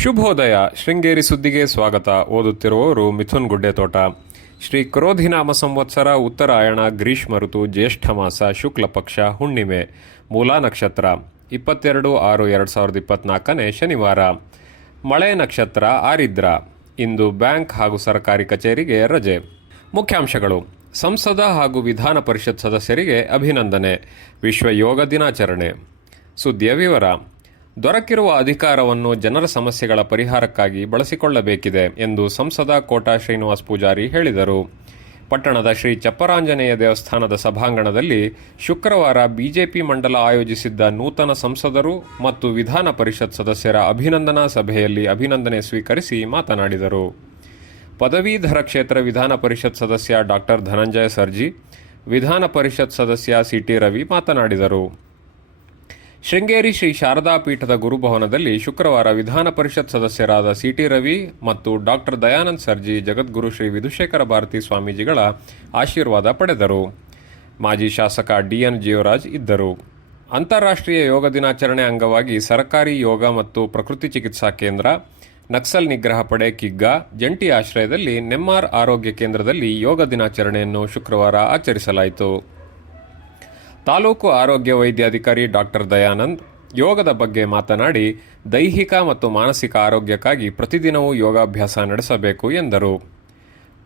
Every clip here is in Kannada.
ಶುಭೋದಯ. ಶೃಂಗೇರಿ ಸುದ್ದಿಗೆ ಸ್ವಾಗತ. ಓದುತ್ತಿರುವವರು ಮಿಥುನ್ ಗುಡ್ಡೆತೋಟ. ಶ್ರೀ ಕ್ರೋಧಿನಾಮ ಸಂವತ್ಸರ ಉತ್ತರಾಯಣ, ಗ್ರೀಷ್ಮ ಋತು, ಜ್ಯೇಷ್ಠ ಮಾಸ, ಶುಕ್ಲ ಪಕ್ಷ, ಹುಣ್ಣಿಮೆ, ಮೂಲಾ ನಕ್ಷತ್ರ. ಇಪ್ಪತ್ತೆರಡು ಆರು ಎರಡು ಸಾವಿರದ ಇಪ್ಪತ್ನಾಲ್ಕನೇ ಶನಿವಾರ. ಮಳೆ ನಕ್ಷತ್ರ, ಆರಿದ್ರ. ಇಂದು ಬ್ಯಾಂಕ್ ಹಾಗೂ ಸರ್ಕಾರಿ ಕಚೇರಿಗೆ ರಜೆ. ಮುಖ್ಯಾಂಶಗಳು. ಸಂಸದ ಹಾಗೂ ವಿಧಾನ ಪರಿಷತ್ ಸದಸ್ಯರಿಗೆ ಅಭಿನಂದನೆ. ವಿಶ್ವ ಯೋಗ ದಿನಾಚರಣೆ. ಸುದ್ದಿಯ ವಿವರ. ದೊರಕಿರುವ ಅಧಿಕಾರವನ್ನು ಜನರ ಸಮಸ್ಯೆಗಳ ಪರಿಹಾರಕ್ಕಾಗಿ ಬಳಸಿಕೊಳ್ಳಬೇಕಿದೆ ಎಂದು ಸಂಸದ ಕೋಟಾ ಶ್ರೀನಿವಾಸ್ ಪೂಜಾರಿ ಹೇಳಿದರು. ಪಟ್ಟಣದ ಶ್ರೀ ಚಪ್ಪರಾಂಜನೇಯ ದೇವಸ್ಥಾನದ ಸಭಾಂಗಣದಲ್ಲಿ ಶುಕ್ರವಾರ ಬಿಜೆಪಿ ಮಂಡಲ ಆಯೋಜಿಸಿದ್ದ ನೂತನ ಸಂಸದರು ಮತ್ತು ವಿಧಾನ ಪರಿಷತ್ ಸದಸ್ಯರ ಅಭಿನಂದನಾ ಸಭೆಯಲ್ಲಿ ಅಭಿನಂದನೆ ಸ್ವೀಕರಿಸಿ ಮಾತನಾಡಿದರು. ಪದವೀಧರ ಕ್ಷೇತ್ರ ವಿಧಾನ ಪರಿಷತ್ ಸದಸ್ಯ ಡಾಕ್ಟರ್ ಧನಂಜಯ ಸರ್ಜಿ, ವಿಧಾನ ಪರಿಷತ್ ಸದಸ್ಯ ಸಿಟಿ ರವಿ ಮಾತನಾಡಿದರು. ಶೃಂಗೇರಿ ಶ್ರೀ ಶಾರದಾ ಪೀಠದ ಗುರುಭವನದಲ್ಲಿ ಶುಕ್ರವಾರ ವಿಧಾನ ಪರಿಷತ್ ಸದಸ್ಯರಾದ ಸಿಟಿ ರವಿ ಮತ್ತು ಡಾಕ್ಟರ್ ದಯಾನಂದ್ ಸರ್ಜಿ, ಜಗದ್ಗುರು ಶ್ರೀ ವಿಧುಶೇಖರ ಭಾರತಿ ಸ್ವಾಮೀಜಿಗಳ ಆಶೀರ್ವಾದ ಪಡೆದರು. ಮಾಜಿ ಶಾಸಕ ಡಿಎನ್ ಜೀವರಾಜ್ ಇದ್ದರು. ಅಂತಾರಾಷ್ಟ್ರೀಯ ಯೋಗ ದಿನಾಚರಣೆ ಅಂಗವಾಗಿ ಸರ್ಕಾರಿ ಯೋಗ ಮತ್ತು ಪ್ರಕೃತಿ ಚಿಕಿತ್ಸಾ ಕೇಂದ್ರ, ನಕ್ಸಲ್ ನಿಗ್ರಹ ಪಡೆ ಕಿಗ್ಗಾ, ಜಂಟಿ ಆಶ್ರಯದಲ್ಲಿ ನೆಮ್ಮಾರ್ ಆರೋಗ್ಯ ಕೇಂದ್ರದಲ್ಲಿ ಯೋಗ ದಿನಾಚರಣೆಯನ್ನು ಶುಕ್ರವಾರ ಆಚರಿಸಲಾಯಿತು. ತಾಲೂಕು ಆರೋಗ್ಯ ವೈದ್ಯಾಧಿಕಾರಿ ಡಾಕ್ಟರ್ ದಯಾನಂದ್ ಯೋಗದ ಬಗ್ಗೆ ಮಾತನಾಡಿ, ದೈಹಿಕ ಮತ್ತು ಮಾನಸಿಕ ಆರೋಗ್ಯಕ್ಕಾಗಿ ಪ್ರತಿದಿನವೂ ಯೋಗಾಭ್ಯಾಸ ನಡೆಸಬೇಕು ಎಂದರು.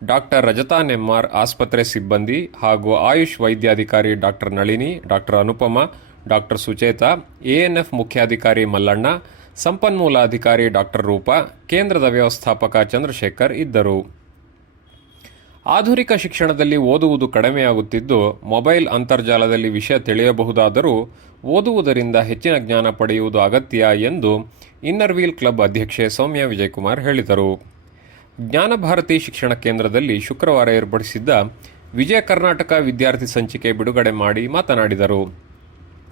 ಡಾಕ್ಟರ್ ರಜತಾ ನೆಮ್ಮಾರ್ ಆಸ್ಪತ್ರೆ ಸಿಬ್ಬಂದಿ ಹಾಗೂ ಆಯುಷ್ ವೈದ್ಯಾಧಿಕಾರಿ doctor Nalini, doctor Anupama, doctor Sucheta, ANF ಮುಖ್ಯಾಧಿಕಾರಿ ಮಲ್ಲಣ್ಣ, ಸಂಪನ್ಮೂಲ ಅಧಿಕಾರಿ ಡಾಕ್ಟರ್ ರೂಪಾ, ಕೇಂದ್ರದ ವ್ಯವಸ್ಥಾಪಕ ಚಂದ್ರಶೇಖರ್ ಇದ್ದರು. ಆಧುನಿಕ ಶಿಕ್ಷಣದಲ್ಲಿ ಓದುವುದು ಕಡಿಮೆಯಾಗುತ್ತಿದ್ದು, ಮೊಬೈಲ್ ಅಂತರ್ಜಾಲದಲ್ಲಿ ವಿಷಯ ತಿಳಿಯಬಹುದಾದರೂ ಓದುವುದರಿಂದ ಹೆಚ್ಚಿನ ಜ್ಞಾನ ಪಡೆಯುವುದು ಅಗತ್ಯ ಎಂದು ಇನ್ನರ್ ವೀಲ್ ಕ್ಲಬ್ ಅಧ್ಯಕ್ಷೆ ಸೌಮ್ಯ ವಿಜಯಕುಮಾರ್ ಹೇಳಿದರು. ಜ್ಞಾನಭಾರತಿ ಶಿಕ್ಷಣ ಕೇಂದ್ರದಲ್ಲಿ ಶುಕ್ರವಾರ ಏರ್ಪಡಿಸಿದ್ದ ವಿಜಯ ಕರ್ನಾಟಕ ವಿದ್ಯಾರ್ಥಿ ಸಂಚಿಕೆ ಬಿಡುಗಡೆ ಮಾಡಿ ಮಾತನಾಡಿದರು.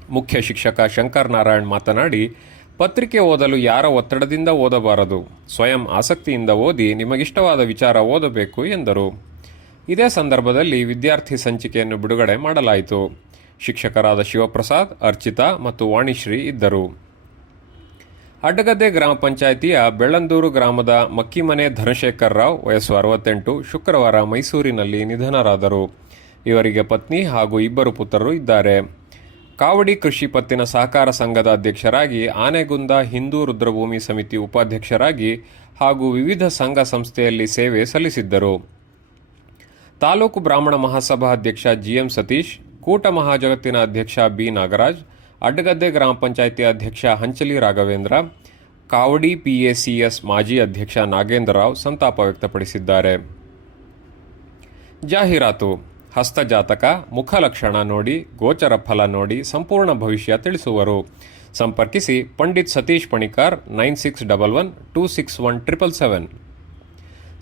ಮುಖ್ಯ ಶಿಕ್ಷಕ ಶಂಕರ್ ನಾರಾಯಣ್ ಮಾತನಾಡಿ, ಪತ್ರಿಕೆ ಓದಲು ಯಾರ ಒತ್ತಡದಿಂದ ಓದಬಾರದು? ಸ್ವಯಂ ಆಸಕ್ತಿಯಿಂದ ಓದಿ ನಿಮಗಿಷ್ಟವಾದ ವಿಚಾರ ಓದಬೇಕು ಎಂದರು. ಇದೇ ಸಂದರ್ಭದಲ್ಲಿ ವಿದ್ಯಾರ್ಥಿ ಸಂಚಿಕೆಯನ್ನು ಬಿಡುಗಡೆ ಮಾಡಲಾಯಿತು. ಶಿಕ್ಷಕರಾದ ಶಿವಪ್ರಸಾದ್, ಅರ್ಚಿತಾ ಮತ್ತು ವಾಣಿಶ್ರೀ ಇದ್ದರು. ಅಡ್ಡಗದ್ದೆ ಗ್ರಾಮ ಪಂಚಾಯಿತಿಯ ಬೆಳ್ಳಂದೂರು ಗ್ರಾಮದ ಮಕ್ಕಿಮನೆ ಧನಶೇಖರ್ ರಾವ್ ವಯಸ್ಸು ಅರವತ್ತೆಂಟು, ಶುಕ್ರವಾರ ಮೈಸೂರಿನಲ್ಲಿ ನಿಧನರಾದರು. ಇವರಿಗೆ ಪತ್ನಿ ಹಾಗೂ ಇಬ್ಬರು ಪುತ್ರರು ಇದ್ದಾರೆ. ಕಾವಡಿ ಕೃಷಿ ಪತ್ತಿನ ಸಹಕಾರ ಸಂಘದ ಅಧ್ಯಕ್ಷರಾಗಿ ಆನೆಗುಂದ ಹಿಂದೂ ರುದ್ರಭೂಮಿ ಸಮಿತಿ ಉಪಾಧ್ಯಕ್ಷರಾಗಿ ಹಾಗೂ ವಿವಿಧ ಸಂಘ ಸಂಸ್ಥೆಯಲ್ಲಿ ಸೇವೆ ಸಲ್ಲಿಸಿದ್ದರು. ತಾಲೂಕು ಬ್ರಾಹ್ಮಣ ಮಹಾಸಭಾ ಅಧ್ಯಕ್ಷ ಜಿಎಂ ಸತೀಶ್, ಕೂಟ ಮಹಾಜಗತ್ತಿನ ಅಧ್ಯಕ್ಷ ಬಿ ನಾಗರಾಜ್, ಅಡ್ಡಗದ್ದೆ ಗ್ರಾಮ ಪಂಚಾಯಿತಿ ಅಧ್ಯಕ್ಷ ಹಂಚಲಿ ರಾಘವೇಂದ್ರ, ಕಾವಡಿ ಪಿಎಸಿಎಸ್ ಮಾಜಿ ಅಧ್ಯಕ್ಷ ನಾಗೇಂದ್ರ ರಾವ್ ಸಂತಾಪ ವ್ಯಕ್ತಪಡಿಸಿದ್ದಾರೆ. ಜಾಹೀರಾತು ಹಸ್ತಜಾತಕ ಮುಖಲಕ್ಷಣ ನೋಡಿ, ಗೋಚರ ಫಲ ನೋಡಿ, ಸಂಪೂರ್ಣ ಭವಿಷ್ಯ ತಿಳಿಸುವರು. ಸಂಪರ್ಕಿಸಿ Pandit Satish Panikar, nine six double one, two six one, triple seven.